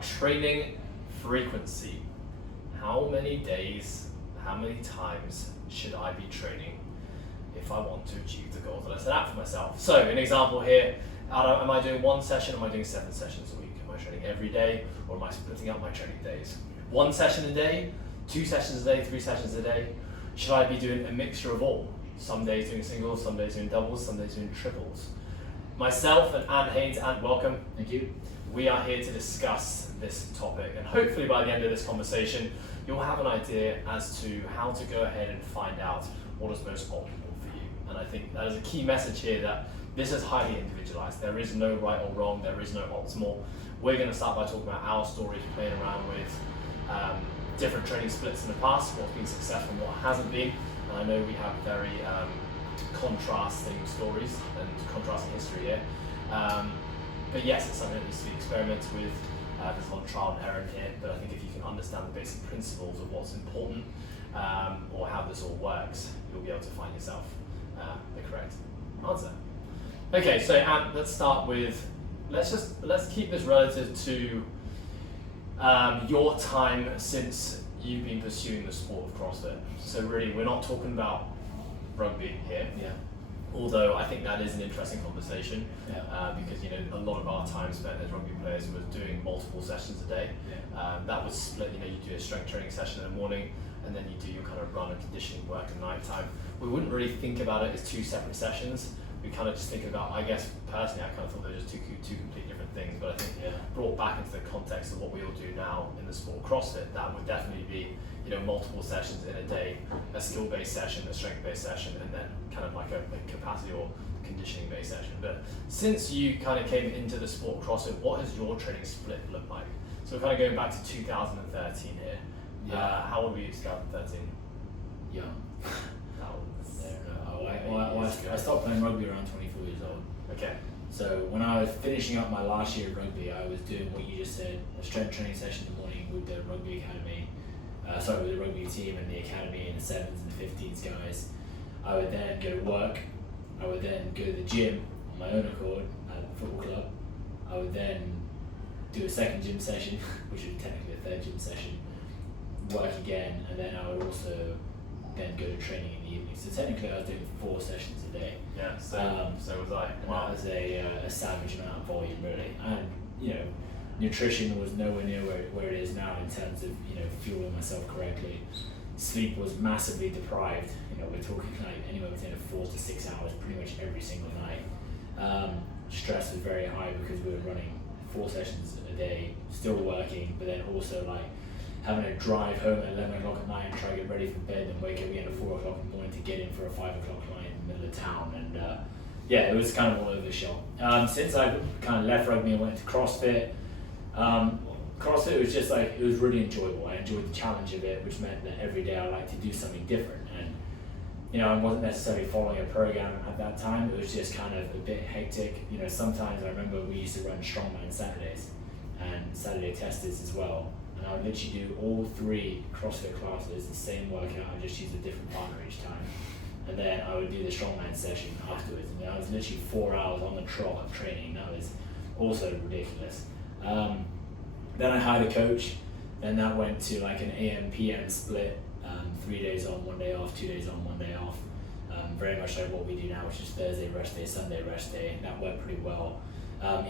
are training frequency. How many days, how many times should I be training if I want to achieve the goals that I set out for myself? So an example here, am I doing one session, am I doing 7 sessions a week? Am I training every day, or am I splitting up my training days? 1 session a day, 2 sessions a day, 3 sessions a day? Should I be doing a mixture of all? Some days doing singles, some days doing doubles, some days doing triples. Myself and Ant Haynes, Ant, welcome. Thank you. We are here to discuss this topic, and hopefully by the end of this conversation, you'll have an idea as to how to go ahead and find out what is most optimal for you. And I think that is a key message here, that this is highly individualized. There is no right or wrong, there is no optimal. We're going to start by talking about our stories, playing around with different training splits in the past, what's been successful and what hasn't been. And I know we have very contrasting stories and contrasting history here. But yes, it's something that needs to be experimented with. There's a lot of trial and error in here, but I think if you can understand the basic principles of what's important or how this all works, you'll be able to find yourself the correct answer. Okay, so let's start with, let's keep this relative to your time since you've been pursuing the sport of CrossFit. So really, we're not talking about rugby here. Yeah. Although I think that is an interesting conversation, Yeah. because a lot of our time spent as rugby players was doing multiple sessions a day. Yeah. That was split. You do a strength training session in the morning, and then you do your kind of run and conditioning work at night time. We wouldn't really think about it as 2 separate sessions. We kind of just think about, I guess personally, I kind of thought they were just two complete different things. But I think brought back into the context of what we all do now in the sport of CrossFit, that would definitely be multiple sessions in a day, a skill-based session, a strength-based session, and then kind of like a capacity or conditioning-based session. But since you kind of came into the sport of CrossFit, what has your training split look like? So we're kind of going back to 2013 here. Yeah. How old were you in 2013? Young. I I stopped playing rugby around 24 years old. Okay. So when I was finishing up my last year of rugby, I was doing what you just said, a strength training session in the morning with the rugby academy, with the rugby team and the academy and the 7s and the 15s guys. I would then go to work. I would then go to the gym on my own accord at the football club. I would then do a second gym session, which was technically a third gym session, work again, and then I would also then go to training in the evening. So technically I was doing 4 sessions a day. Yeah, so was I. Wow. That was a savage amount of volume, really. And nutrition was nowhere near where it is now in terms of fueling myself correctly. Sleep was massively deprived. We're talking like anywhere between 4 to 6 hours pretty much every single night. Stress was very high because we were running 4 sessions a day, still working, but then also like having to drive home at 11 o'clock at night and try to get ready for bed and wake up again at 4 o'clock in the morning to get in for a 5 o'clock flight in the middle of town. And it was kind of all over the shop. Since I kind of left rugby and went into CrossFit, CrossFit was just like, it was really enjoyable. I enjoyed the challenge of it, which meant that every day I liked to do something different. And I wasn't necessarily following a program at that time. It was just kind of a bit hectic. Sometimes I remember we used to run strongman Saturdays and Saturday testers as well. And I would literally do all 3 CrossFit classes, the same workout, I just use a different partner each time. And then I would do the strongman session afterwards. And I was literally 4 hours on the trot of training. That was also ridiculous. Then I hired a coach, then that went to like an AM/PM split, 3 days on, 1 day off, 2 days on, 1 day off. Very much like what we do now, which is Thursday rest day, Sunday rest day. And that worked pretty well.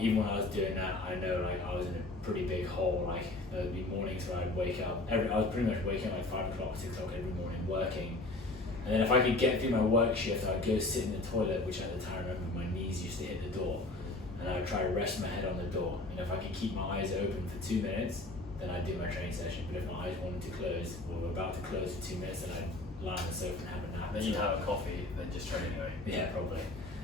Even when I was doing that, I know like I was in a pretty big hole. Like there would be mornings where I'd wake up, I was pretty much waking up like 5 o'clock, 6 o'clock every morning working. And then if I could get through my work shift, I'd go sit in the toilet, which at the time I remember my knees used to hit the door. And I would try to rest my head on the door. And if I could keep my eyes open for 2 minutes, then I'd do my training session. But if my eyes wanted to close, or were about to close for 2 minutes, then I'd lie on the sofa and have a nap. Then you'd have a coffee, then just train anyway. Yeah, probably.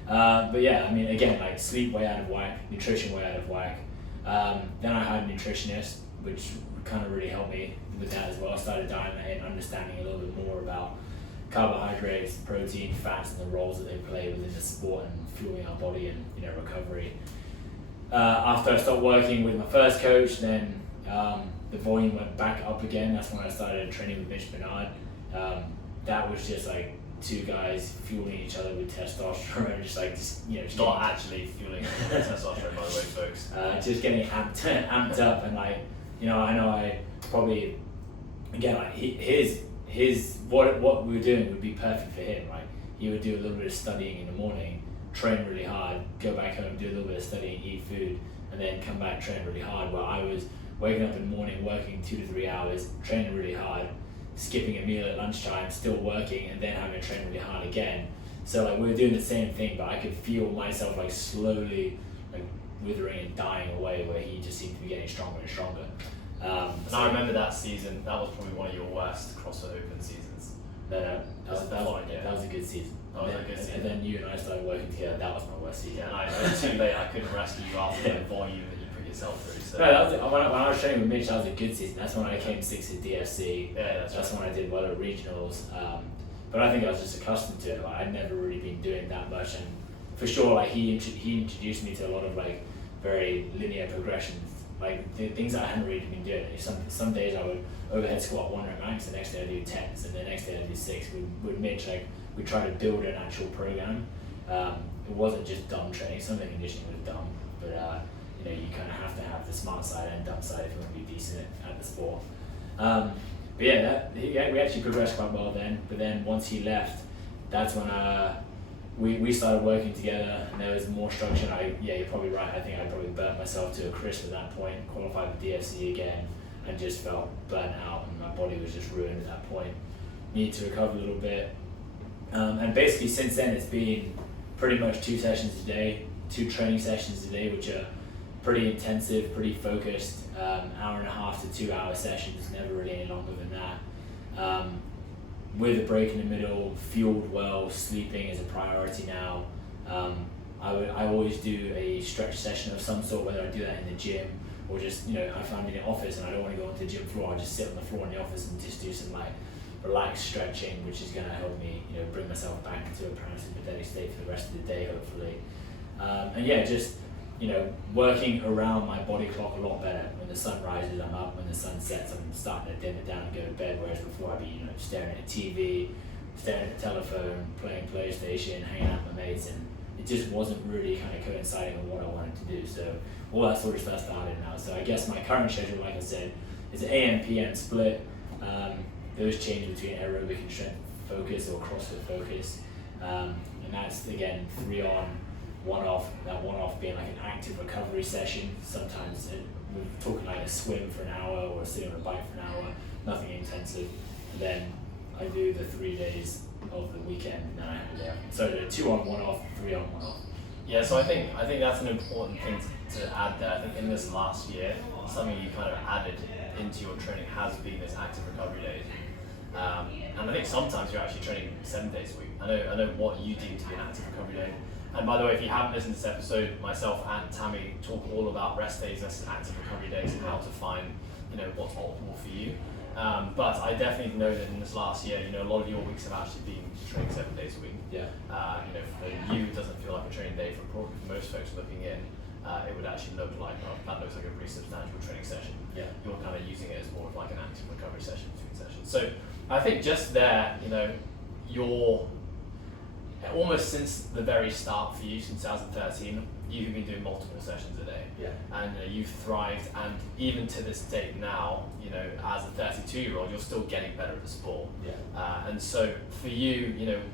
But yeah, I mean, again, like sleep way out of whack, nutrition way out of whack. Then I had a nutritionist, which kind of really helped me with that as well. I started diving in, understanding a little bit more about carbohydrates, protein, fats, and the roles that they play within the sport and fueling our body and recovery. After I stopped working with my first coach, then the volume went back up again. That's when I started training with Mitch Bernard. That was just like 2 guys fueling each other with testosterone, just Not actually fueling testosterone, by the way, folks. Just getting amped up and like I know I probably, again, like his what we were doing would be perfect for him, right? He would do a little bit of studying in the morning, train really hard, go back home, do a little bit of studying, eat food, and then come back, train really hard. While I was waking up in the morning, working 2 to 3 hours, training really hard, skipping a meal at lunchtime, still working, and then having to train really hard again. So like we were doing the same thing, but I could feel myself like slowly like withering and dying away, where he just seemed to be getting stronger and stronger. And I remember that season. That was probably one of your worst CrossFit Open seasons. No, that was a good season. And then you and I started working together. That was my worst season. Yeah, and I was too late. I couldn't rescue you after the volume that you put yourself through. So. No, that was when I was training with Mitch. That was a good season. That's when I came 6th at DFC. Yeah, that's when I did well at regionals. But I think I was just accustomed to it. Like I'd never really been doing that much, and for sure, like he introduced me to a lot of like very linear progressions, like things that I hadn't really been doing. Some days I would overhead squat 1 rep max, the next day I do 10s, and the next day I do 6. With Mitch, like we try to build an actual program. It wasn't just dumb training. Some of the conditioning was dumb, but you kind of have to have the smart side and dumb side if you want to be decent at the sport. But yeah, we actually progressed quite well then. But then once he left, that's when we started working together, and there was more structure. You're probably right. I think I probably burnt myself to a crisp at that point. Qualified for DFC again, and just felt burnt out, and my body was just ruined at that point. Needed to recover a little bit, and basically since then it's been pretty much 2 sessions a day, 2 training sessions a day, which are pretty intensive, pretty focused, hour and a half to 2 hour sessions, never really any longer than that. With a break in the middle, fueled well, sleeping is a priority now. I always do a stretch session of some sort, whether I do that in the gym or just, if I'm in the office and I don't want to go onto the gym floor, I just sit on the floor in the office and just do some like relaxed stretching, which is going to help me, bring myself back into a parasympathetic state for the rest of the day, hopefully. And yeah, just working around my body clock a lot better. When the sun rises, I'm up. When the sun sets, I'm starting to dim it down and go to bed. Whereas before, I'd be staring at a TV, staring at the telephone, playing PlayStation, hanging out with my mates, and it just wasn't really kind of coinciding with what I wanted to do. So all that sort of stuff started now. So I guess my current schedule, like I said, is an AM/PM split. Those change between aerobic and strength focus or CrossFit focus, and that's again 3 on. 1 off, that 1 off being like an active recovery session. Sometimes we're talking like a swim for an hour or sitting on a bike for an hour, nothing intensive. And then I do the 3 days of the weekend, and then I have a day off. So 2 on, 1 off, 3 on, 1 off. Yeah, so I think that's an important thing to add there. I think in this last year, something you kind of added into your training has been this active recovery days. And I think sometimes you're actually training 7 days a week. I know what you deem to be an active recovery day. And by the way, if you haven't listened to this episode, myself and Tammy talk all about rest days versus active recovery days and how to find, what's optimal for you. But I definitely know that in this last year, a lot of your weeks have actually been training 7 days a week. Yeah. For you, it doesn't feel like a training day. For probably most folks looking in, it would actually look like, that looks like a pretty substantial training session. Yeah. You're kind of using it as more of like an active recovery session between sessions. So I think just there, you're almost since the very start for you, since 2013, you've been doing multiple sessions a day. Yeah. And you've thrived, and even to this date now, as a 32-year-old, you're still getting better at the sport. Yeah. And so for you,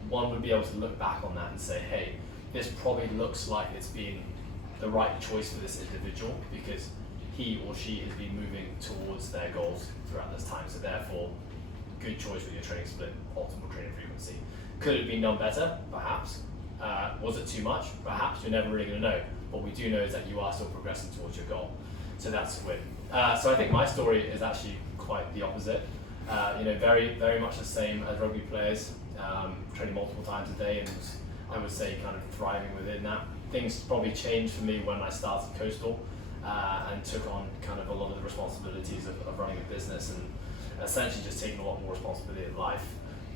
one would be able to look back on that and say, hey, this probably looks like it's been the right choice for this individual because he or she has been moving towards their goals throughout this time. So therefore, good choice with your training split, optimal training frequency. Could it have been done better? Perhaps. Was it too much? Perhaps. You're never really going to know. What we do know is that you are still progressing towards your goal. So that's a win. So I think my story is actually quite the opposite. Very, very much the same as rugby players, training multiple times a day, and I would say kind of thriving within that. Things probably changed for me when I started Coastal and took on kind of a lot of the responsibilities of running a business and essentially just taking a lot more responsibility in life.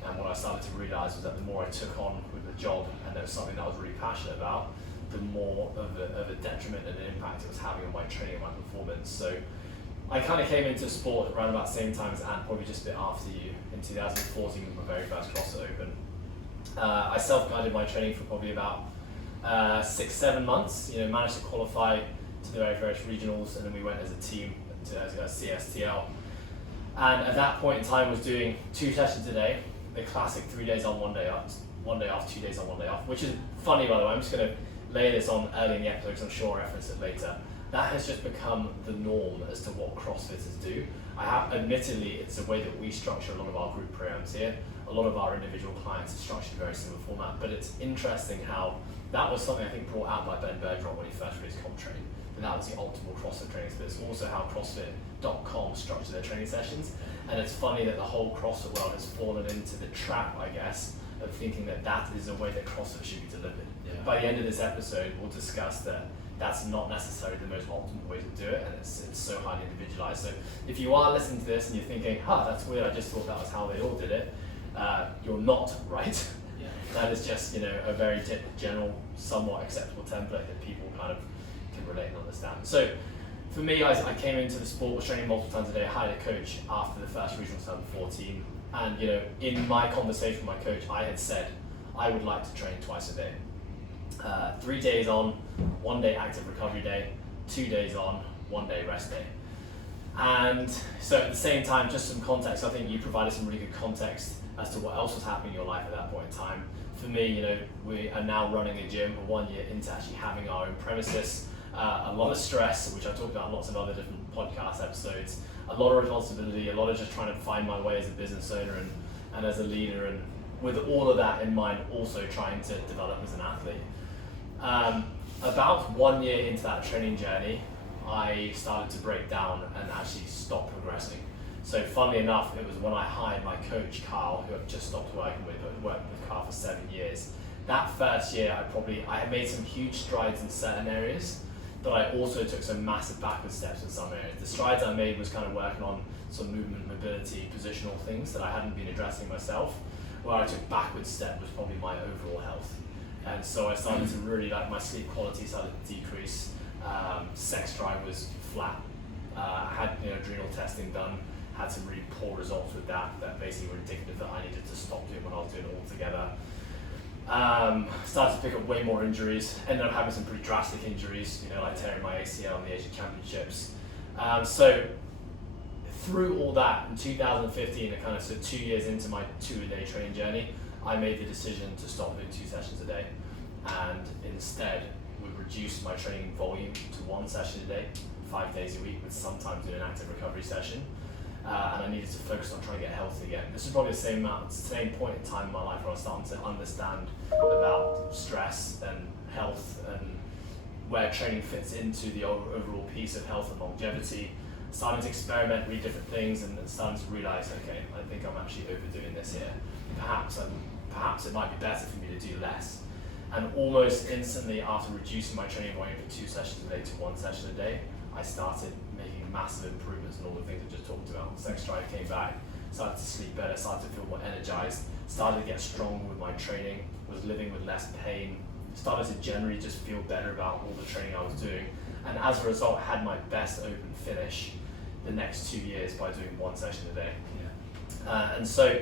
And what I started to realise was that the more I took on with the job, and it was something that I was really passionate about, the more of a detriment and an impact it was having on my training and my performance. So I kind of came into sport around about the same time as Ant, probably just a bit after you, in 2014 with my very first CrossFit Open. I self-guided my training for probably about 6-7 months, managed to qualify to the very first regionals, and then we went as a team to as a CSTL. And at that point in time, was doing 2 sessions a day, the classic 3 days on, 1 day off, 2 days on, 1 day off, which is funny, by the way. I'm just going to lay this on early in the episode because I'm sure I'll reference it later. That has just become the norm as to what CrossFitters do. Admittedly, it's a way that we structure a lot of our group programs here. A lot of our individual clients are structured in a very similar format, but it's interesting how that was something I think brought out by Ben Bergeron when he first released Comp Train. And that was the optimal CrossFit training, but it's also how CrossFit.com structure their training sessions. And it's funny that the whole CrossFit world has fallen into the trap, I guess, of thinking that that is a way that CrossFit should be delivered. Yeah. By the end of this episode, we'll discuss that that's not necessarily the most optimal way to do it, and it's so highly individualized. So if you are listening to this and you're thinking, that's weird, I just thought that was how they all did it, you're not right. Yeah. That is just a very general, somewhat acceptable template that people kind of can relate and understand. So for me, I came into the sport, was training multiple times a day. I hired a coach after the first regional 2014, and in my conversation with my coach, I had said I would like to train twice a day. 3 days on, 1 day active recovery day, 2 days on, 1 day rest day. And so at the same time, just some context, I think you provided some really good context as to what else was happening in your life at that point in time. For me, we are now running a gym, 1 year into actually having our own premises, a lot of stress, which I talked about in lots of other different podcast episodes, a lot of responsibility, a lot of just trying to find my way as a business owner and as a leader, and with all of that in mind, also trying to develop as an athlete. About 1 year into that training journey, I started to break down and actually stop progressing. So funnily enough, it was when I hired my coach, Carl, who I've just stopped working with, but worked with Carl for 7 years. That first year, I had made some huge strides in certain areas, but I also took some massive backward steps in some areas. The strides I made was kind of working on some movement, mobility, positional things that I hadn't been addressing myself. Where I took backward step was probably my overall health. And so I started to really, my sleep quality started to decrease. Sex drive was flat. Had adrenal testing done, had some really poor results with that basically were indicative that I needed to stop doing what I was doing altogether. Started to pick up way more injuries, ended up having some pretty drastic injuries, like tearing my ACL in the Asian Championships. So through all that, in 2015, so 2 years into my 2-a-day training journey, I made the decision to stop doing 2 sessions a day, and instead would reduce my training volume to 1 session a day, 5 days a week, with sometimes doing an active recovery session. And I needed to focus on trying to get healthy again. This is probably the same point in time in my life where I was starting to understand about stress and health and where training fits into the overall piece of health and longevity. Starting to experiment, read different things, and starting to realize, okay, I think I'm actually overdoing this here. Perhaps it might be better for me to do less. And almost instantly after reducing my training volume from 2 sessions a day to 1 session a day, I started making massive improvements in all the things I just talked about. Sex drive came back, started to sleep better, started to feel more energized, started to get stronger with my training, was living with less pain, started to generally just feel better about all the training I was doing. And as a result, I had my best open finish the next 2 years by doing 1 session a day. Yeah. And so,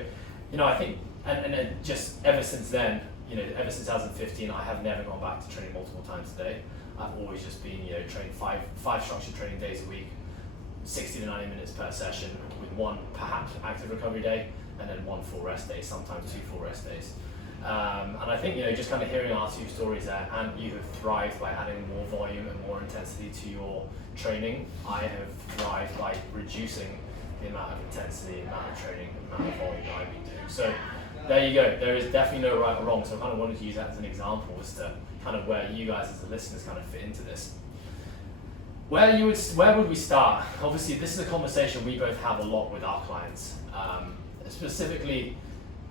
I think, and just ever since then, ever since 2015, I have never gone back to training multiple times a day. I've always just been, training five structured training days a week, 60 to 90 minutes per session, with 1 perhaps active recovery day, and then 1 full rest day, sometimes 2 full rest days. And I think, just kind of hearing our 2 stories there, and you have thrived by adding more volume and more intensity to your training. I have thrived by reducing the amount of intensity, amount of training, amount of volume that I've been doing. So there you go. There is definitely no right or wrong. So I kind of wanted to use that as an example as to kind of where you guys as the listeners kind of fit into this. Where would we start? Obviously, this is a conversation we both have a lot with our clients. Specifically,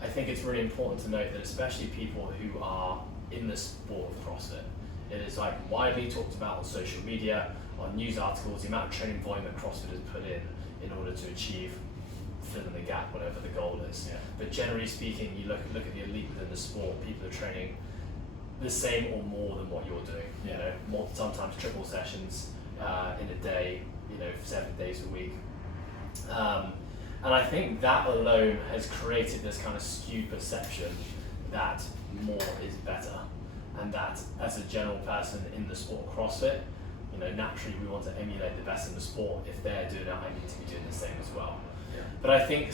I think it's really important to note that especially people who are in the sport of CrossFit, it is widely talked about on social media, on news articles, the amount of training volume that CrossFit has put in order to achieve fill in the gap, whatever the goal is. Yeah. But generally speaking, you look at the elite within the sport, people are training the same or more than what you're doing. Yeah. Sometimes triple sessions in a day, 7 days a week. And I think that alone has created this kind of skewed perception that more is better, and that as a general person in the sport of CrossFit, naturally we want to emulate the best in the sport. If they're doing it, I need to be doing the same as well. Yeah. But I think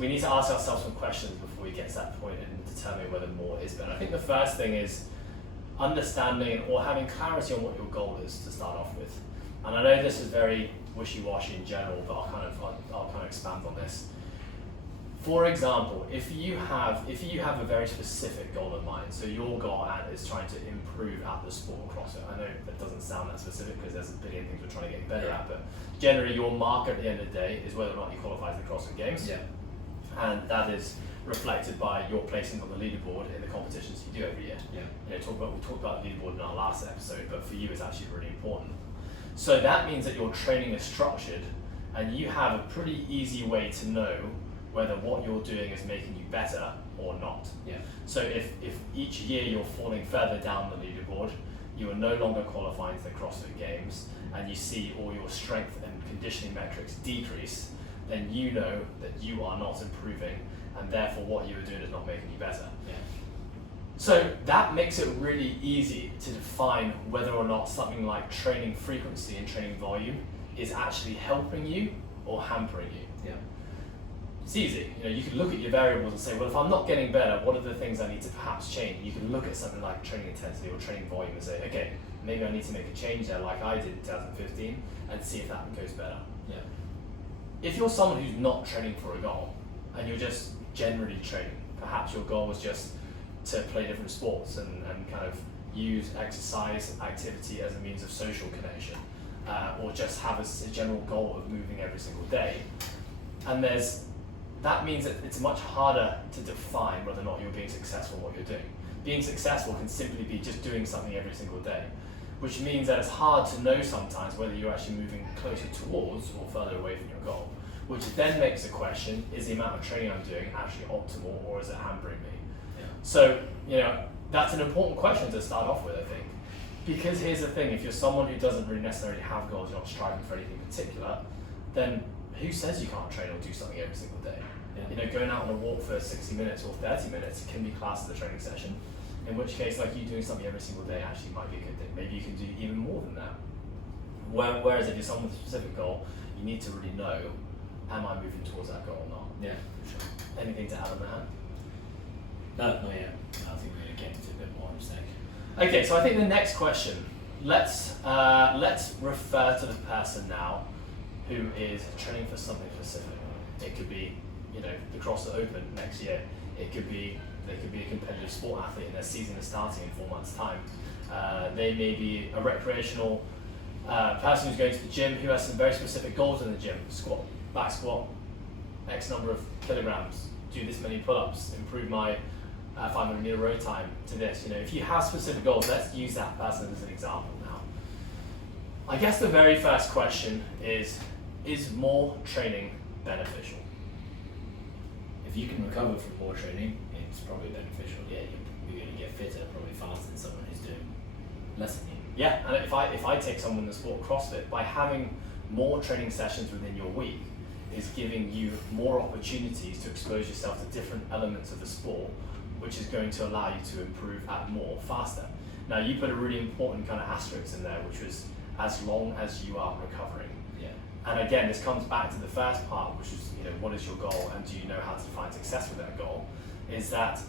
we need to ask ourselves some questions before we get to that point and determine whether more is better. I think the first thing is understanding or having clarity on what your goal is to start off with. And I know this is very wishy-washy in general, but I'll kind of expand on this. For example, if you have a very specific goal in mind, so your goal is trying to improve at the sport of CrossFit. I know that doesn't sound that specific because there's a billion things we're trying to get better at, but generally your mark at the end of the day is whether or not you qualify for the CrossFit Games. Yeah. And that is reflected by your placing on the leaderboard in the competitions you do every year. Yeah. We talked about the leaderboard in our last episode, but for you it's actually really important. So that means that your training is structured and you have a pretty easy way to know whether what you're doing is making you better or not. Yeah. So if each year you're falling further down the leaderboard, you are no longer qualifying for the CrossFit Games, and you see all your strength and conditioning metrics decrease, then you know that you are not improving, and therefore what you are doing is not making you better. Yeah. So that makes it really easy to define whether or not something like training frequency and training volume is actually helping you or hampering you. Yeah. It's easy. You can look at your variables and say, well, if I'm not getting better, what are the things I need to perhaps change? You can look at something like training intensity or training volume and say, okay, maybe I need to make a change there like I did in 2015 and see if that goes better. Yeah. If you're someone who's not training for a goal and you're just generally training, perhaps your goal was just to play different sports and kind of use exercise activity as a means of social connection, or just have a general goal of moving every single day. And that means that it's much harder to define whether or not you're being successful in what you're doing. Being successful can simply be just doing something every single day, which means that it's hard to know sometimes whether you're actually moving closer towards or further away from your goal, which then makes the question, is the amount of training I'm doing actually optimal or is it hampering me? Yeah. So, that's an important question to start off with, I think. Because here's the thing, if you're someone who doesn't really necessarily have goals, you're not striving for anything particular, then who says you can't train or do something every single day? Yeah. Going out on a walk for 60 minutes or 30 minutes can be classed as a training session, in which case like you doing something every single day actually might be a good thing. Maybe you can do even more than that. Whereas if you're someone with a specific goal, you need to really know, am I moving towards that goal or not? Yeah, for sure. Anything to add on that? No, not yet. I think we're going to get into a bit more in a sec. Okay, so I think the next question, let's refer to the person now who is training for something specific. It could be, the CrossFit Open next year. They could be a competitive sport athlete and their season is starting in 4 months' time. They may be a recreational person who's going to the gym who has some very specific goals in the gym. Squat, back squat, X number of kilograms, do this many pull-ups, improve my 500 meter row time to this. If you have specific goals, let's use that person as an example now. I guess the very first question is more training beneficial? If you can recover from more training, it's probably beneficial. Yeah, you're going to get fitter probably faster than someone who's doing less than you. Yeah, and if I take someone in the sport of CrossFit, by having more training sessions within your week is giving you more opportunities to expose yourself to different elements of the sport, which is going to allow you to improve at more faster. Now you put a really important kind of asterisk in there, which was as long as you are recovering. Yeah. And again, this comes back to the first part, which is, what is your goal and do you know how to define success with that goal? Is that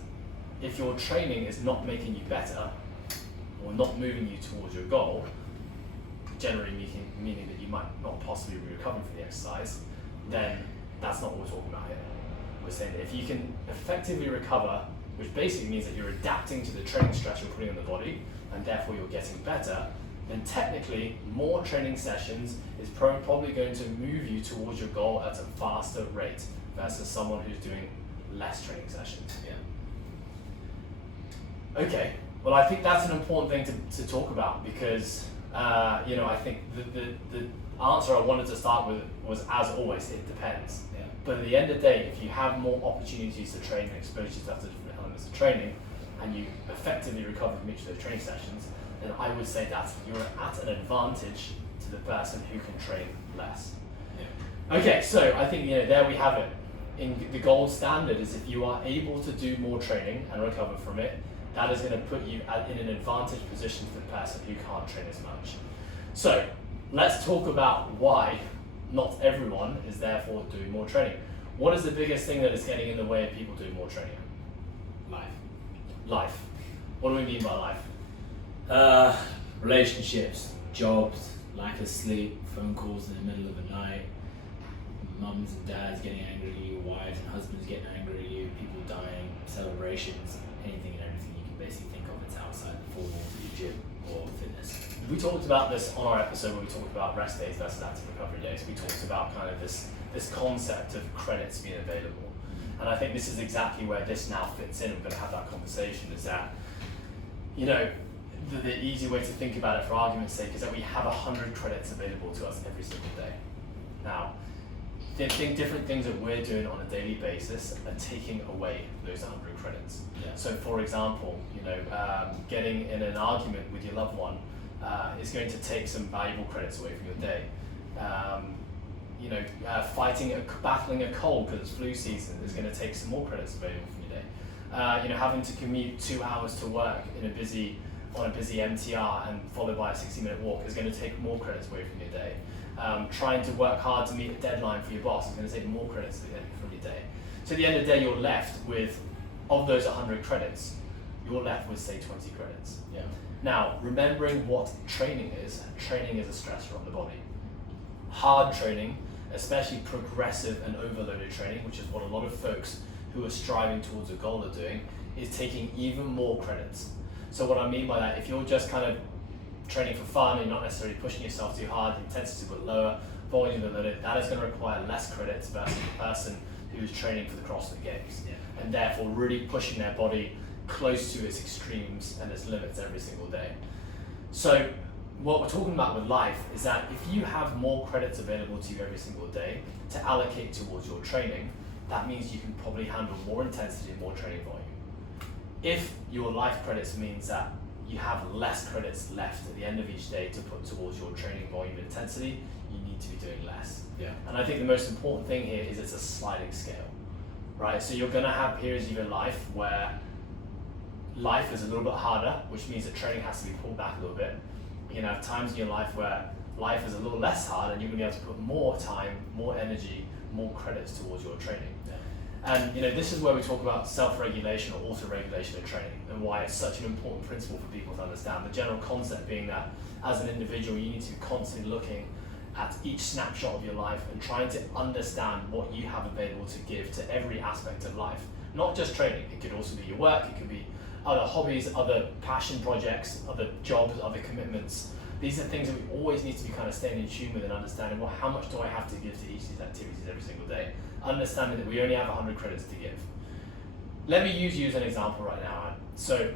if your training is not making you better or not moving you towards your goal, generally meaning that you might not possibly be recovering from the exercise, then that's not what we're talking about here. We're saying that if you can effectively recover, which basically means that you're adapting to the training stress you're putting on the body and therefore you're getting better, then technically more training sessions is probably going to move you towards your goal at a faster rate versus someone who's doing less training sessions. Yeah. Okay, well I think that's an important thing to talk about because I think the answer I wanted to start with was, as always, it depends. Yeah. But at the end of the day, if you have more opportunities to train and expose yourself to different elements of training and you effectively recover from each of those training sessions, then I would say that you're at an advantage to the person who can train less. Yeah. Okay, so I think there we have it. The gold standard is if you are able to do more training and recover from it, that is going to put you in an advantage position to the person who can't train as much. So let's talk about why not everyone is therefore doing more training. What is the biggest thing that is getting in the way of people doing more training? Life. What do we mean by life? Relationships, jobs, lack of sleep, phone calls in the middle of the night, mums and dads getting angry at you, wives and husbands getting angry at you, people dying, celebrations, anything and everything you can basically think of that's outside the four walls of your gym or fitness. We talked about this on our episode where we talked about rest days versus active recovery days. We talked about kind of this concept of credits being available. And I think this is exactly where this now fits in. We're going to have that conversation, is that, you know, the easy way to think about it for argument's sake is that we have 100 credits available to us every single day. Now, different things that we're doing on a daily basis are taking away those 100 credits. Yeah. So for example, you know, getting in an argument with your loved one is going to take some valuable credits away from your day. You know, battling a cold because it's flu season is going to take some more credits available from your day. You know, having to commute 2 hours to work on a busy MTR and followed by a 60-minute walk is going to take more credits away from your day. Trying to work hard to meet a deadline for your boss is going to take more credits from your day. So at the end of the day, you're left with, of those 100 credits, you're left with, say, 20 credits. Yeah. Now, remembering what training is a stressor on the body. Hard training, especially progressive and overloaded training, which is what a lot of folks who are striving towards a goal are doing, is taking even more credits. So what I mean by that, if you're just kind of training for fun and you're not necessarily pushing yourself too hard, the intensity is a bit lower, volume a bit lower, that is going to require less credits versus the person who's training for the CrossFit Games. Yeah. And therefore really pushing their body close to its extremes and its limits every single day. So what we're talking about with life is that if you have more credits available to you every single day to allocate towards your training, that means you can probably handle more intensity and more training volume. If your life credits means that you have less credits left at the end of each day to put towards your training volume and intensity, you need to be doing less. Yeah. And I think the most important thing here is it's a sliding scale, right? So you're gonna have periods of your life where life is a little bit harder, which means that training has to be pulled back a little bit. You're gonna have times in your life where life is a little less hard and you're gonna be able to put more time, more energy, more credits towards your training. Yeah. And you know, this is where we talk about self-regulation or auto-regulation in training and why it's such an important principle for people to understand. The general concept being that as an individual, you need to be constantly looking at each snapshot of your life and trying to understand what you have available to give to every aspect of life. Not just training, it could also be your work, it could be other hobbies, other passion projects, other jobs, other commitments. These are things that we always need to be kind of staying in tune with and understanding, well, how much do I have to give to each of these activities every single day? Understanding that we only have 100 credits to give. Let me use you as an example right now, Anne. So,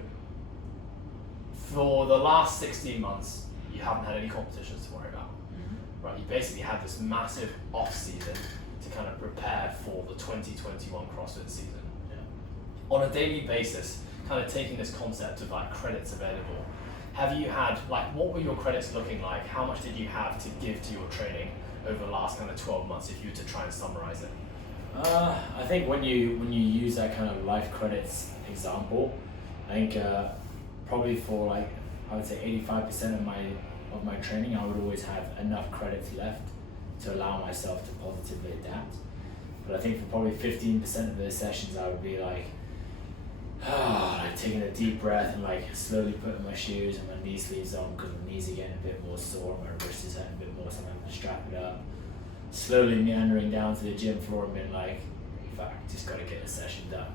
for the last 16 months, you haven't had any competitions to worry about. Mm-hmm. Right? You basically had this massive off season to kind of prepare for the 2021 CrossFit season. Yeah. On a daily basis, kind of taking this concept of like credits available, have you had, like, what were your credits looking like? How much did you have to give to your training over the last kind of 12 months if you were to try and summarize it? I think when you use that kind of life credits example, I think probably for like, I would say 85% of my training, I would always have enough credits left to allow myself to positively adapt. But I think for probably 15% of those sessions, I would be like taking a deep breath and like slowly putting my shoes and my knee sleeves on because my knees are getting a bit more sore, my wrist is hurting a bit more, so I'm having to strap it up. Slowly meandering down to the gym floor and being like, fuck, just gotta get the session done.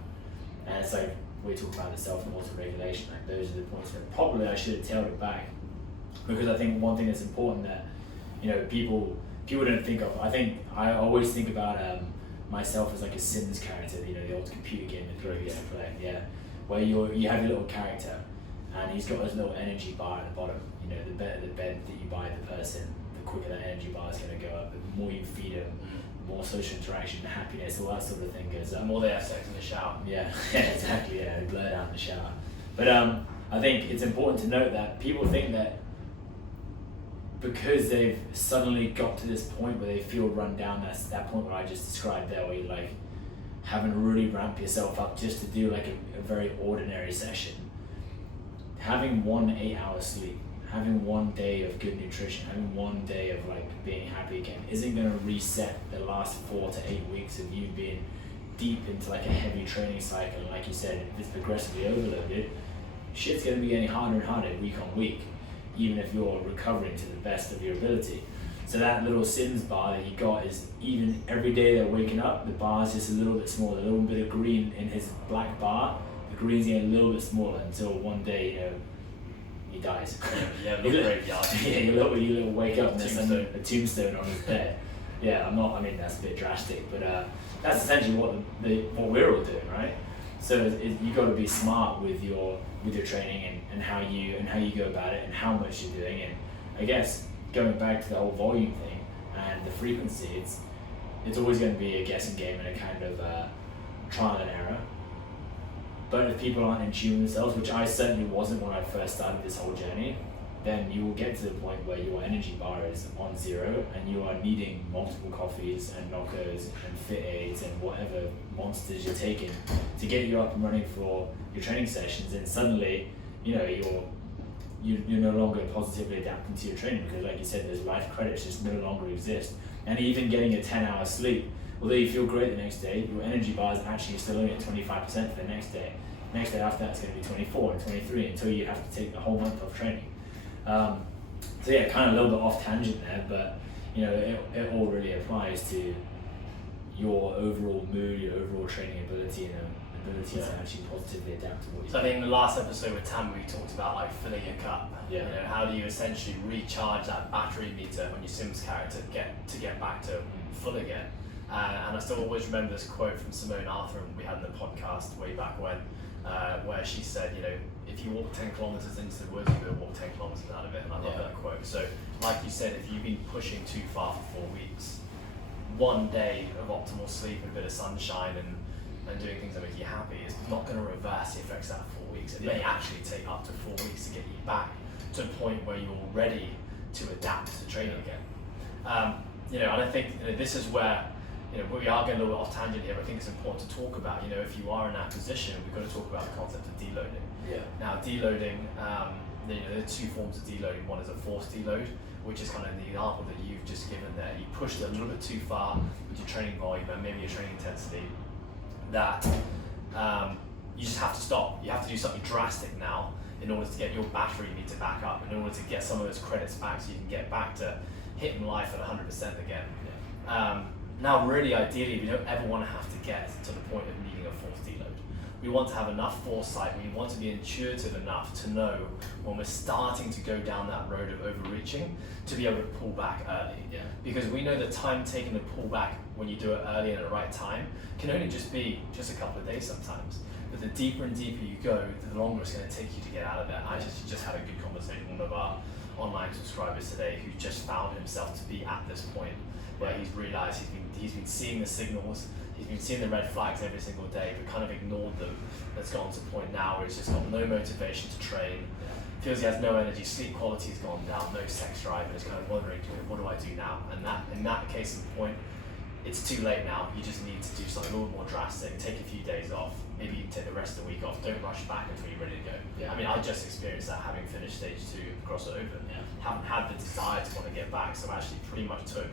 And it's like, we talk about the self and auto-regulation, like those are the points where probably I should have tailed it back. Because I think one thing that's important that, you know, people don't think of, I think I always think about myself as like a Sims character, you know, the old computer game that Chloe used to play, yeah, where you have your little character and he's got his little energy bar at the bottom. You know, the better the bed that you buy the person, the quicker that energy bar is going to go up. The more you feed them, more social interaction, happiness, all that sort of thing goes up. The more they have sex in the shower. Yeah, exactly, yeah, they blur down the shower. But I think it's important to note that people think that because they've suddenly got to this point where they feel run down, that's that point where I just described there, where you like having to really ramp yourself up just to do like a very ordinary session. Having 1 8-hour sleep, having one day of good nutrition, having one day of like being happy again, isn't going to reset the last 4 to 8 weeks of you being deep into like a heavy training cycle. And like you said, if it's progressively overloaded, shit's going to be getting harder and harder week on week, even if you're recovering to the best of your ability. So that little Sims bar that he got is, even every day they're waking up, the bar is just a little bit smaller, a little bit of green in his black bar. The green's getting a little bit smaller until one day, you know, he dies. Yeah, graveyard. Yeah, you wake up and there's a tombstone on his bed. Yeah, that's a bit drastic, but that's essentially what we're all doing, right? So you got to be smart with your training and how you go about it and how much you're doing. And I guess going back to the whole volume thing and the frequency, it's always going to be a guessing game and a kind of trial and error. But if people aren't in tune with themselves, which I certainly wasn't when I first started this whole journey, then you will get to the point where your energy bar is on 0 and you are needing multiple coffees and knockers and fit aids and whatever monsters you're taking to get you up and running for your training sessions. And suddenly, you know, you're no longer positively adapting to your training, because like you said, those life credits just no longer exist. And even getting a 10-hour sleep, although you feel great the next day, your energy bar is actually still only at 25% for the next day. Next day after that, it's going to be 24 and 23 until you have to take the whole month off training. So yeah, kind of a little bit off tangent there, but you know, it all really applies to your overall mood, your overall training ability, and ability to actually positively adapt to what you do. So I think in the last episode with Tam, we talked about like filling your cup. Yeah. You know, how do you essentially recharge that battery meter on your Sims character to get back to full again? And I still always remember this quote from Simone Arthur we had in the podcast way back when, where she said, you know, if you walk 10 kilometers into the woods, you're going to walk 10 kilometers out of it. And I love that quote. So like you said, if you've been pushing too far for 4 weeks, one day of optimal sleep and a bit of sunshine and doing things that make you happy is not going to reverse the effects of that 4 weeks. It may actually take up to 4 weeks to get you back to a point where you're ready to adapt to training again. You know, and I think this is where, you know, we are getting a little bit off tangent here, but I think it's important to talk about, you know, if you are in that position, we've got to talk about the concept of deloading. Yeah. Now, deloading, you know, there are 2 forms of deloading. One is a forced deload, which is kind of the example that you've just given there. You pushed it a little bit too far with your training volume and maybe your training intensity, that you just have to stop. You have to do something drastic now in order to get your battery meter back up, in order to get some of those credits back so you can get back to hitting life at 100% again. Yeah. Now, really, ideally, we don't ever want to have to get to the point of needing a forced deload. We want to have enough foresight, we want to be intuitive enough to know when we're starting to go down that road of overreaching to be able to pull back early. Yeah. Because we know the time taken to pull back when you do it early and at the right time can only just be just a couple of days sometimes. But the deeper and deeper you go, the longer it's going to take you to get out of there. I just had a good conversation with one of our online subscribers today who just found himself to be at this point where he's realised he's been seeing the signals, he's been seeing the red flags every single day, but kind of ignored them. It's gotten to a point now where he's just got no motivation to train, feels he has no energy, sleep quality has gone down, no sex drive, and is kind of wondering, what do I do now? And that, in that case in point, it's too late now. You just need to do something a little more drastic, take a few days off, maybe you take the rest of the week off, don't rush back until you're ready to go. Yeah. I mean, I just experienced that having finished stage 2 across the open. Yeah. Haven't had the desire to want to get back, so I actually pretty much took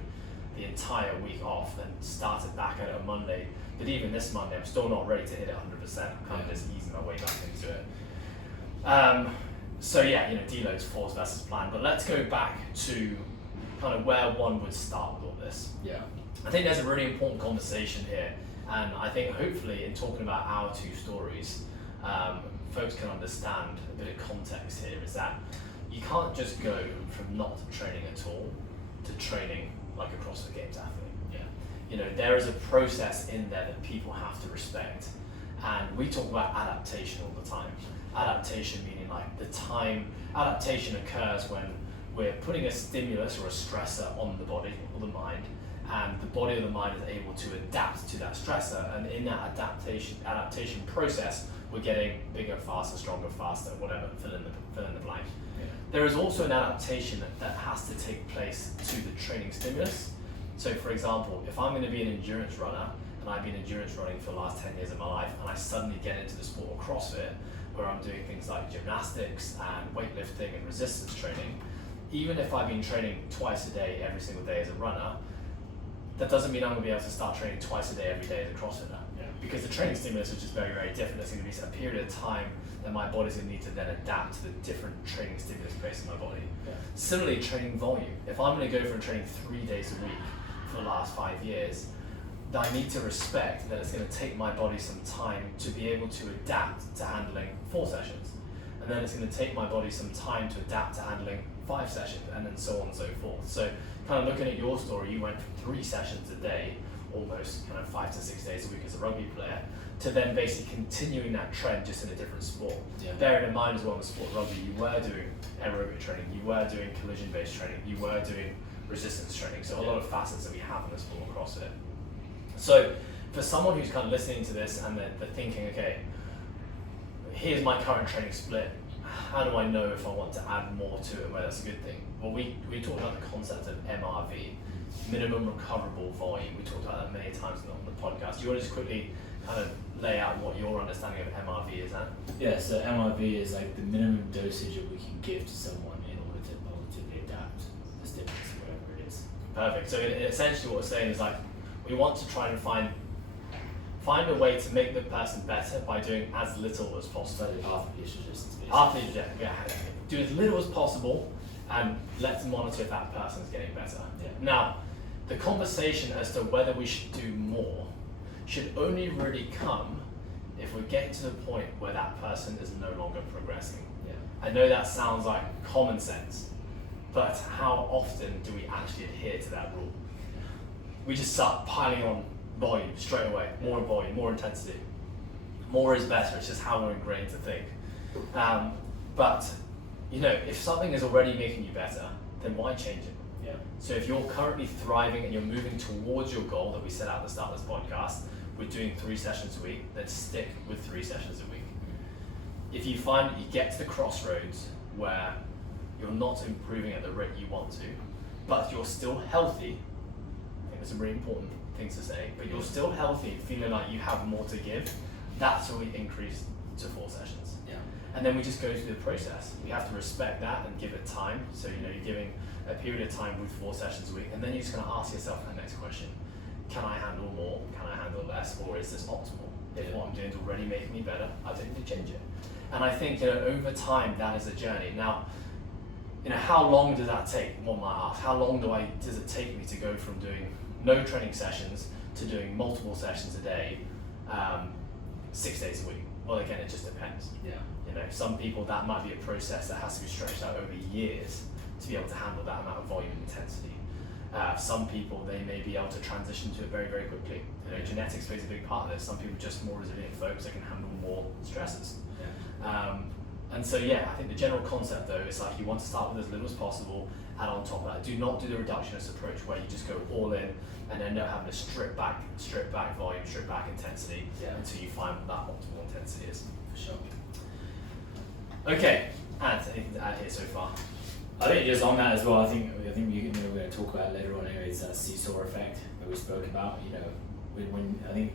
the entire week off and started back at it on Monday. But even this Monday, I'm still not ready to hit it 100%. I'm kind of just easing my way back into it. So yeah, you know, deloads, force versus plan. But let's go back to kind of where one would start with all this. Yeah. I think there's a really important conversation here, and I think hopefully in talking about our 2 stories, folks can understand a bit of context here, is that you can't just go from not training at all to training like a CrossFit Games athlete. Yeah. You know, there is a process in there that people have to respect, and we talk about adaptation all the time. Adaptation meaning like adaptation occurs when we're putting a stimulus or a stressor on the body or the mind, and the body or the mind is able to adapt to that stressor, and in that adaptation process, we're getting bigger, faster, stronger, faster, whatever, fill in the blank. Yeah. There is also an adaptation that has to take place to the training stimulus. So for example, if I'm going to be an endurance runner, and I've been endurance running for the last 10 years of my life, and I suddenly get into the sport of CrossFit, where I'm doing things like gymnastics and weightlifting and resistance training, even if I've been training twice a day every single day as a runner, that doesn't mean I'm going to be able to start training twice a day every day as a CrossFitter. Yeah. Because the training stimulus is just very, very different. There's going to be a period of time that my body's going to need to then adapt to the different training stimulus based on my body. Yeah. Similarly, training volume. If I'm going to go for a training 3 days a week for the last 5 years, I need to respect that it's going to take my body some time to be able to adapt to handling 4 sessions. And then it's going to take my body some time to adapt to handling 5 sessions, and then so on and so forth. So kind of looking at your story, you went from 3 sessions a day, almost kind of 5 to 6 days a week as a rugby player, to then basically continuing that trend just in a different sport. Yeah. Bearing in mind as well in the sport of rugby, you were doing aerobic training, you were doing collision-based training, you were doing resistance training, so a lot of facets that we have in the sport of CrossFit. So for someone who's kind of listening to this and they're thinking, okay, here's my current training split, how do I know if I want to add more to it, whether that's a good thing? Well, we talked about the concept of MRV, minimum recoverable volume. We talked about that many times on the podcast. Do you want to just quickly kind of lay out what your understanding of MRV is, Ant? Yeah, so MRV is like the minimum dosage that we can give to someone in order to positively adapt the stimulus, whatever it is. Perfect. So essentially what we're saying is like, we want to try and find a way to make the person better by doing as little as possible. So half of each resistance. Half the yeah. Do as little as possible and let's monitor if that person's getting better. Yeah. Now, the conversation as to whether we should do more should only really come if we're getting to the point where that person is no longer progressing. Yeah. I know that sounds like common sense, but how often do we actually adhere to that rule? We just start piling on volume straight away, more volume, more intensity. More is better, it's just how we're ingrained to think. But you know, if something is already making you better, then why change it? Yeah. So if you're currently thriving and you're moving towards your goal that we set out at the start of this podcast, we're doing 3 sessions a week, then stick with 3 sessions a week. If you find that you get to the crossroads where you're not improving at the rate you want to, but you're still healthy, I think that's a really important thing to say, but you're still healthy, feeling like you have more to give, that's when we increase to 4 sessions. Yeah. And then we just go through the process. We have to respect that and give it time. So you know, you're giving a period of time with 4 sessions a week, and then you're just going to ask yourself that next question: can I handle more? Can I handle less? Or is this optimal? If what I'm doing is already making me better, I don't need to change it. And I think, you know, over time that is a journey. Now, you know, how long does that take? One might ask. How long does it take me to go from doing no training sessions to doing multiple sessions a day, 6 days a week? Well, again, it just depends. Yeah. You know, some people that might be a process that has to be stretched out over years to be able to handle that amount of volume and intensity. Some people, they may be able to transition to it very, very quickly. You know, genetics plays a big part of this. Some people are just more resilient folks that can handle more stresses. Yeah. And so, yeah, I think the general concept though is like you want to start with as little as possible, and on top of that, do not do the reductionist approach where you just go all in and end up having to strip back volume, strip back intensity until you find what that optimal intensity is. For sure. Okay, and anything to add here so far? I think just on that as well, I think we're going to talk about later on anyway, it's that seesaw effect that we spoke about. You know, when I think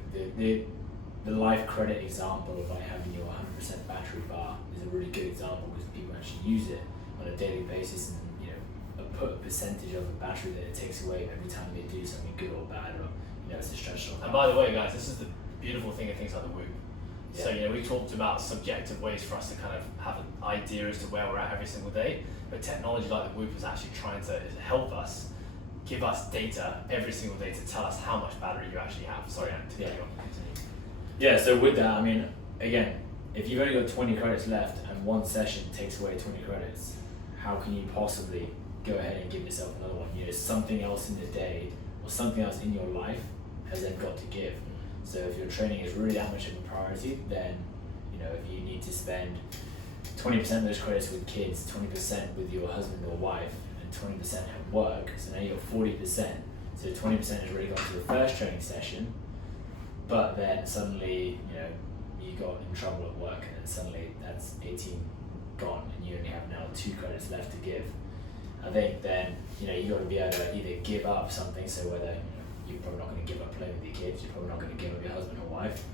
the life credit example of like having your 100% battery bar is a really good example because people actually use it on a daily basis, and you know, put a percentage of the battery that it takes away every time they do something good or bad, or you know, it's a stressful. And by the way, guys, this is the beautiful thing of things like the Whoop. Yeah. So, you know, we talked about subjective ways for us to kind of have an idea as to where we're at every single day, but technology like the Whoop is actually trying to help us, give us data every single day to tell us how much battery you actually have. Sorry, Anne, to continue. Yeah, so with that, I mean, again, if you've only got 20 credits left and one session takes away 20 credits, how can you possibly go ahead and give yourself another one? You know, something else in the day or something else in your life has then got to give. So if your training is really that much of a priority, then, you know, if you need to spend 20% of those credits with kids, 20% with your husband or wife, and 20% at work, so now you've got 40%. So 20% has already gone to the first training session, but then suddenly, you know, you got in trouble at work, and then suddenly that's 18 gone, and you only have now 2 credits left to give. I think then, you know, you got to be able to either give up something, so whether, you know, you're probably not going to give up playing with your kids, you're probably not going to give up your husband or wife,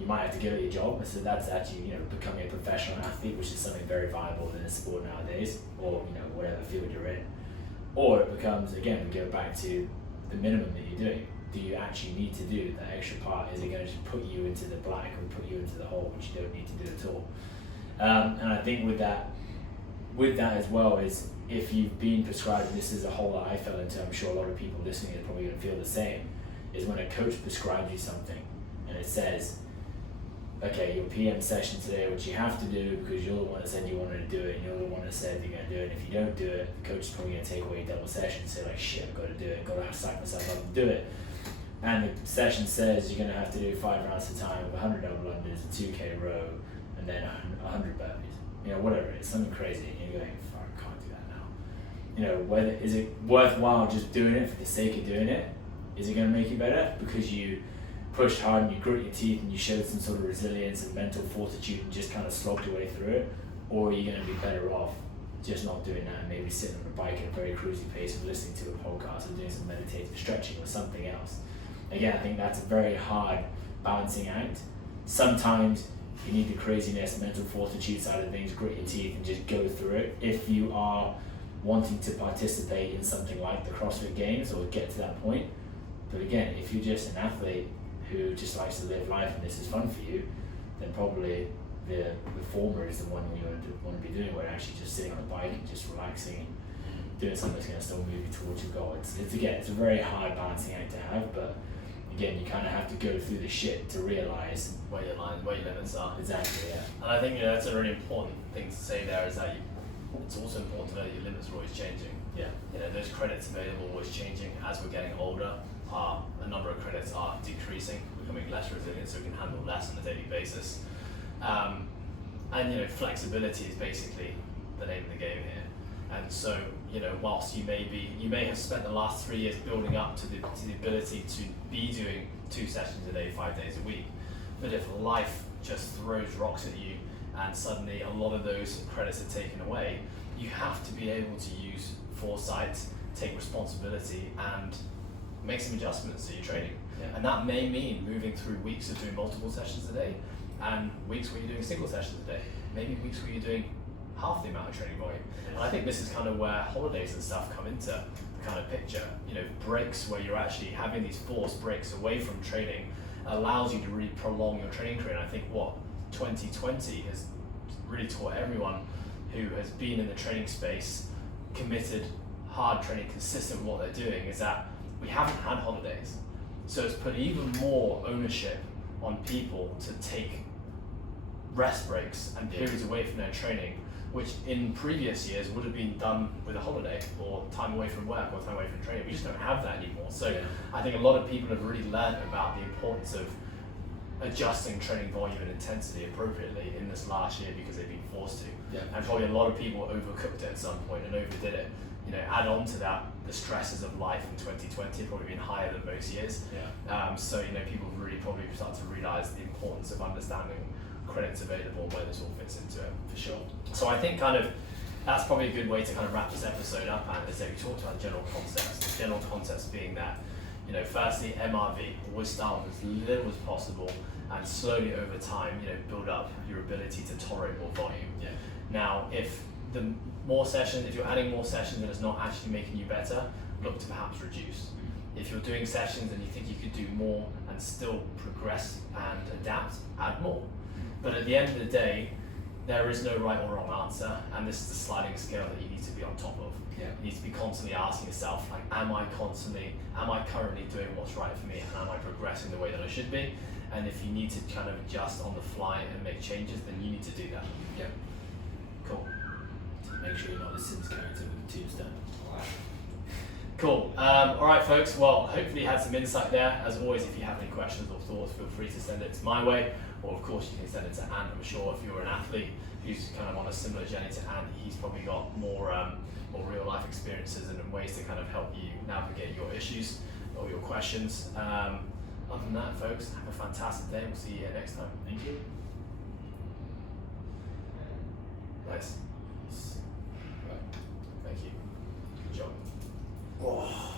you might have to give it your job. So that's actually, you know, becoming a professional athlete, which is something very viable in the sport nowadays, or, you know, whatever field you're in. Or it becomes, again, we go back to the minimum that you're doing. Do you actually need to do that extra part? Is it going to just put you into the black or put you into the hole, which you don't need to do at all? And I think with that as well, is if you've been prescribed, and this is a hole that I fell into, I'm sure a lot of people listening are probably going to feel the same, is when a coach prescribes you something and it says, okay, your PM session today, which you have to do because you're the one that said you wanted to do it, and you're the one that said you're going to do it, and if you don't do it, the coach is probably going to take away your double session, say like, shit, I've got to do it, I've got to psych myself up and do it. And the session says you're going to have to do 5 rounds at a time with 100 double unders, a 2K row, and then 100 burpees. You know, whatever it is, something crazy, and you're going, fuck, I can't do that now. You know, whether is it worthwhile just doing it for the sake of doing it? Is it going to make you better because you pushed hard and you grit your teeth and you showed some sort of resilience and mental fortitude and just kind of slogged your way through it? Or are you going to be better off just not doing that and maybe sitting on a bike at a very cruisy pace and listening to a podcast or doing some meditative stretching or something else? Again, I think that's a very hard balancing act. Sometimes you need the craziness, mental fortitude side of things, grit your teeth and just go through it. If you are wanting to participate in something like the CrossFit Games or get to that point. But again, if you're just an athlete who just likes to live life and this is fun for you, then probably the former is the one you want to be doing, where you're actually just sitting on a bike and just relaxing and doing something that's going to still move you towards your goal. It's a very hard balancing act to have, but again, you kind of have to go through the shit to realize where your limits are. Exactly, yeah. And I think, you know, that's a really important thing to say there, is that it's also important to know that your limits are always changing. Yeah. You know, those credits available are always changing. As we're getting older, a number of credits are decreasing, becoming less resilient, so we can handle less on a daily basis. And you know, flexibility is basically the name of the game here. And so, you know, whilst you may have spent the last 3 years building up to the ability to be doing 2 sessions a day, 5 days a week, but if life just throws rocks at you and suddenly a lot of those credits are taken away, you have to be able to use foresight, take responsibility, and make some adjustments to your training. Yeah. And that may mean moving through weeks of doing multiple sessions a day, and weeks where you're doing single sessions a day, maybe weeks where you're doing half the amount of training volume. And I think this is kind of where holidays and stuff come into the kind of picture. You know, breaks where you're actually having these forced breaks away from training allows you to really prolong your training career. And I think what 2020 has really taught everyone who has been in the training space, committed, hard training, consistent with what they're doing, is that we haven't had holidays. So it's put even more ownership on people to take rest breaks and periods away from their training, which in previous years would have been done with a holiday or time away from work or time away from training. We just don't have that anymore. So Yeah. I think a lot of people have really learned about the importance of adjusting training volume and intensity appropriately in this last year because they've been forced to. Yeah. And probably a lot of people overcooked it at some point and overdid it. You know, add on to that the stresses of life in 2020 have probably been higher than most years. Yeah. So, you know, people really probably start to realise the importance of understanding credits available and where this all fits into it, for sure. So I think kind of that's probably a good way to kind of wrap this episode up, and as we talked about the general concepts. The general concepts being that, you know, firstly, MRV, always start with as little as possible and slowly over time, you know, build up your ability to tolerate more volume. Yeah. Now, if you're adding more sessions and it's not actually making you better, look to perhaps reduce. If you're doing sessions and you think you could do more and still progress and adapt, add more. But at the end of the day, there is no right or wrong answer, and this is the sliding scale that you need to be on top of. Yeah. You need to be constantly asking yourself, like, am I currently doing what's right for me, and am I progressing the way that I should be? And if you need to kind of adjust on the fly and make changes, then you need to do that. Yeah. Cool. Make sure you're not the Sims character with the tombstone. Cool. All right, folks. Well, hopefully you had some insight there. As always, if you have any questions or thoughts, feel free to send it my way, or of course you can send it to Ant. I'm sure if you're an athlete who's kind of on a similar journey to Ant, he's probably got more real life experiences and ways to kind of help you navigate your issues or your questions. Other than that, folks, have a fantastic day. We'll see you here next time. Thank you. Nice. Thank you. Good job. Oh.